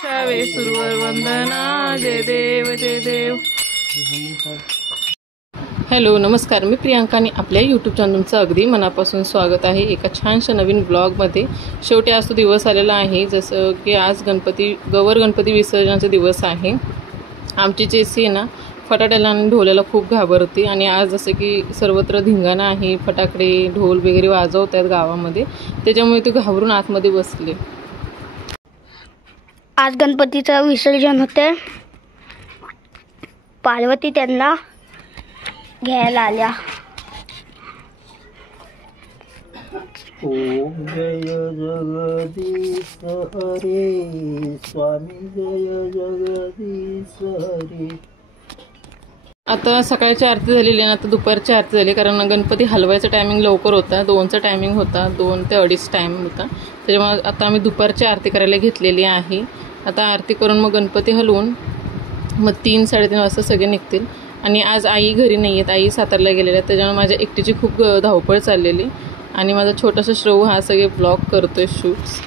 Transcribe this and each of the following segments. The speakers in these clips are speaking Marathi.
छावे सुरवर वंदना, जय देव जय देव. हॅलो नमस्कार, मी प्रियांका आणि आपल्या यूट्यूब चॅनल तुमचं अगदी मनापासून स्वागत आहे एका छानशा नवीन ब्लॉगमध्ये. शेवटी आज तो दिवस आलेला आहे, जसं की आज गौर गणपती विसर्जनाचा दिवस आहे. आमची जेसी आहे ना फटाक्याला आणि ढोलाला खूप घाबरते आणि आज जसं की सर्वत्र धिंगाणा आहे, फटाकडे ढोल वगैरे वाजवत आहेत गावामध्ये, त्याच्यामुळे ती घाबरून आतमध्ये बसली. आज गणपतीचं विसर्जन होते. पार्वती त्यांना घ्यायला आल्या. ओम जय जगदीश हरे स्वामी, जय जगदीश हरे. आता सकाळची आरती झालेली आणि आता दुपारची आरती झाली, कारण गणपती हलवायचा टायमिंग लवकर होता, 2चा टायमिंग होता, 2 ते 2:30 टाईम होता. त्याच्यामुळे आता आम्ही दुपारची आरती करायला घेतलेली आहे. आता आरती करून मग गणपती हलवून मग 3-3:30 वाजता सगळे निघतील. आणि आज आई घरी नाही आहेत, आई सातारला गेलेल्या आहेत, त्याच्यामुळे माझ्या एकटीची खूप धावपळ चाललेली आणि माझा छोटासा श्रवू हा सगळे ब्लॉग करतोय शूट्स.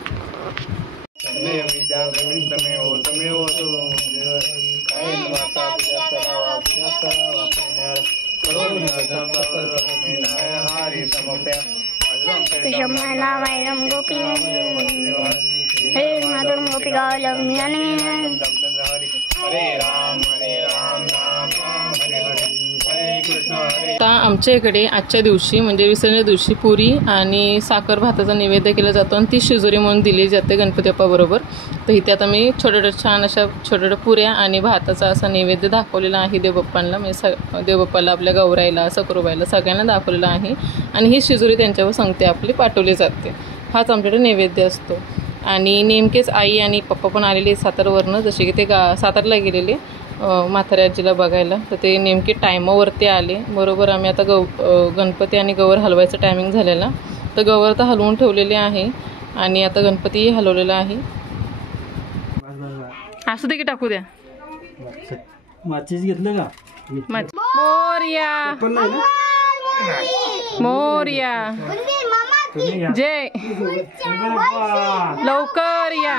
आता आमच्या इकडे आजच्या दिवशी म्हणजे विसर्जनाच्या दिवशी पुरी आणि साखर भाताचा नैवेद्य केला जातो आणि ती शिजोरी म्हणून दिली जाते गणपती बाप्पा बरोबर. तर इथे आता मी छोट्या छान अशा छोट्या पुऱ्या आणि भाताचा असा नैवेद्य दाखवलेला आहे देवबाप्पांना, म्हणजे देवबाप्पाला, आपल्या गौराईला, सकरुबाईला सगळ्यांना दाखवलेला आहे. आणि ही शिजोरी त्यांच्यावर संगते आपली पाठवली जाते. हाच आमच्याकडे नैवेद्य असतो. आणि नेमकेच आई आणि पप्पा पण आलेले सातारवरनं, जसे की ते सातारला गेलेले म्हाताऱ्या आजीला बघायला, तर ते नेमके टायमावरती आले. बरोबर आम्ही आता गणपती आणि गौर हलवायचं टायमिंग झालेला, तर गौर तर हलवून ठेवलेली आहे आणि आता गणपतीही हलवलेला आहे. असू दे की टाकू द्या. माचीस घेतलं का? मोरया मोरया, जय लवकर या.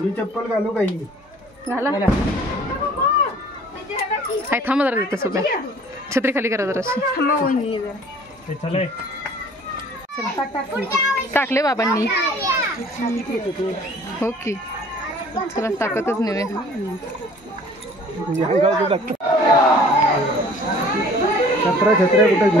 मी चप्पल घालू काही घाला. हाय थांबा जरा देतं सुद्धा, छत्री खाली करा जरा. टाकले बाबांनी. ओके चला ताकदच नव्हे. छत्रा छत्रा कुठे घेऊ?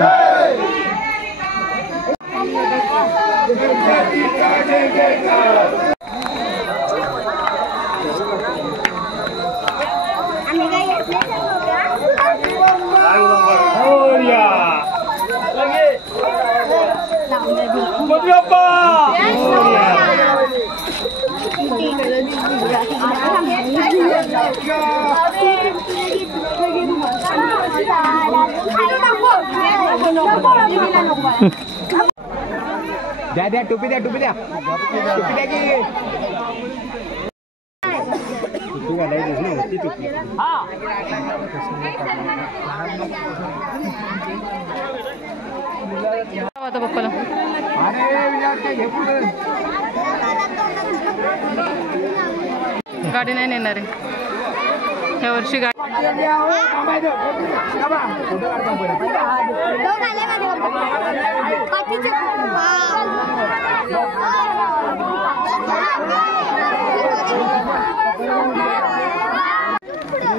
द्या द्या टोपी द्या, टोपी द्या, टोपी द्या की टोपी घालायची ना, होती टोपी. आता पप्पाला गाडी नाही नेणार आहे ह्या वर्षी. गाडी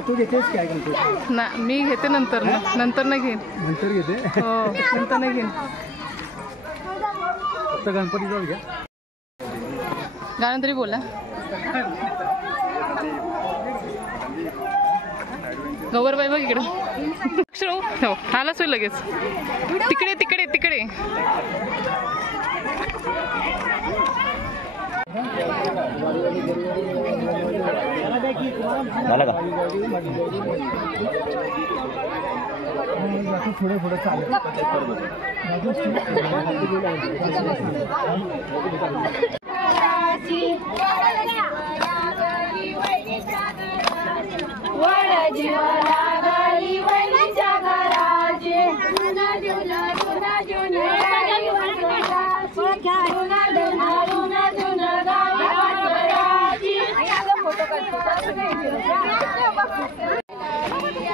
तू घेतेस काय? ना मी घेते नंतर नाही घेईन. नंतर घेते? हो नंतर नाही घेईन. फक्त गणपती जाऊ घ्या. गाणं तरी बोला. गौरबाई बघ इकडे. हो आलाच होईल लगेच. तिकडे तिकडे तिकडे. झालं का? पुढे पुढे चालेल. What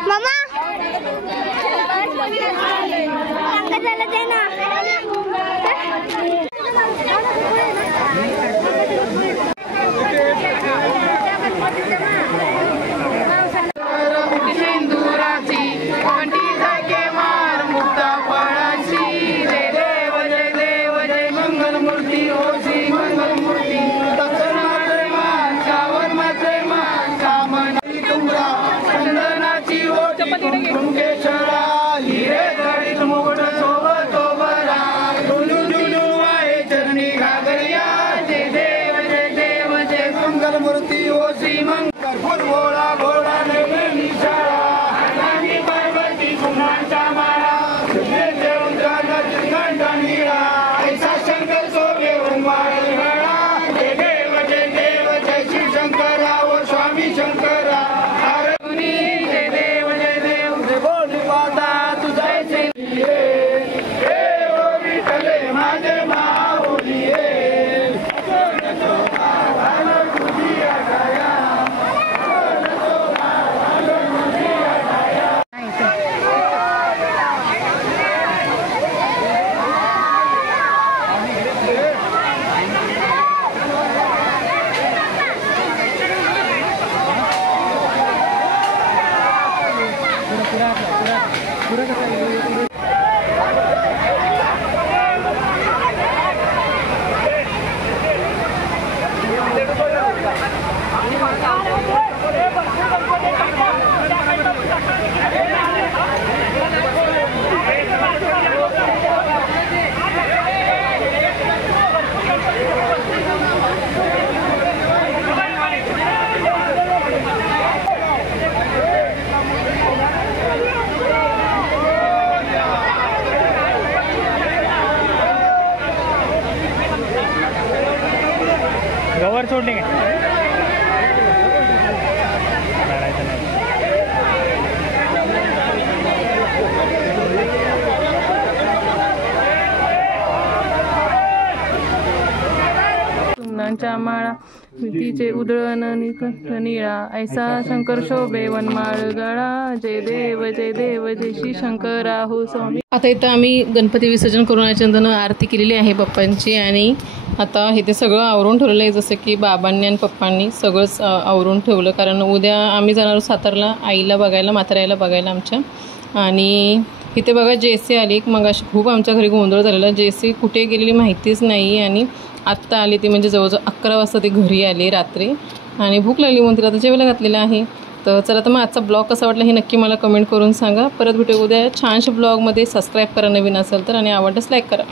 मामा झालं ते ना सिंदुराची कंठी जाके मार मुक्ता फळाची जय देव जय देव जय मंगलमूर्ती हो श्री मंगलमूर्ती दक्षिणाचे मान श्रावण मासे मान कामनी तुमरा चंदनाची ओटी कुंकेश्वरा हिरे जडित मुकुट शोभतो बरा डुलू डुलू आहे चरणी घागरिया जय देव जय मंगलमूर्ती हो श्री मंगल फुलगोळा घोडा नेहमी शाळा हातांनी पार्वती कुमारचा माळा सुनेचे उंदराला चिरकांडा निळा ऐसा शंकर सोबे उन्माळ घडा जय देव जय श्री शंकरा ओ स्वामी शंकरा हरे मुनी जय देव जय बोली पाता तुझा जय हे ओ विठ्ठले माझे माऊली हे गवर सोडले का सुमनांच्या माळा तिचे उधळण निळा ऐसा शंकर शोभे वनमाळ गळा जय देव जय श्री शंकरा हो स्वामी. आता इथं आम्ही गणपती विसर्जन करून आल्यानंतर आरती केलेली आहे बाप्पांची आणि आता इथे सगळं आवरून ठेवलेलं आहे. जसं की बाबांनी आणि पप्पांनी सगळंच आवरून ठेवलं कारण उद्या आम्ही जाणार सातारला आईला बघायला म्हाताऱ्या आईला बघायला आमच्या. आणि इथे बघा जेसी आली मग अशी खूप आमच्या घरी गोंधळ झालेला. जेसी कुठे गेलेली माहितीच नाही आणि आत्ता आली ती म्हणजे जवळजवळ 11 वाजता ती घरी आली रात्री आणि भूक लागली म्हणून तिला आता जेवायला घातलेलं आहे. तर चला तर मग आजचा ब्लॉग कसा वाटला हे नक्की मला कमेंट करून सांगा. परत भेटू उद्या छानशा ब्लॉगमध्ये. सबस्क्राईब करा नवीन असेल तर आणि आवडल्यास लाईक करा.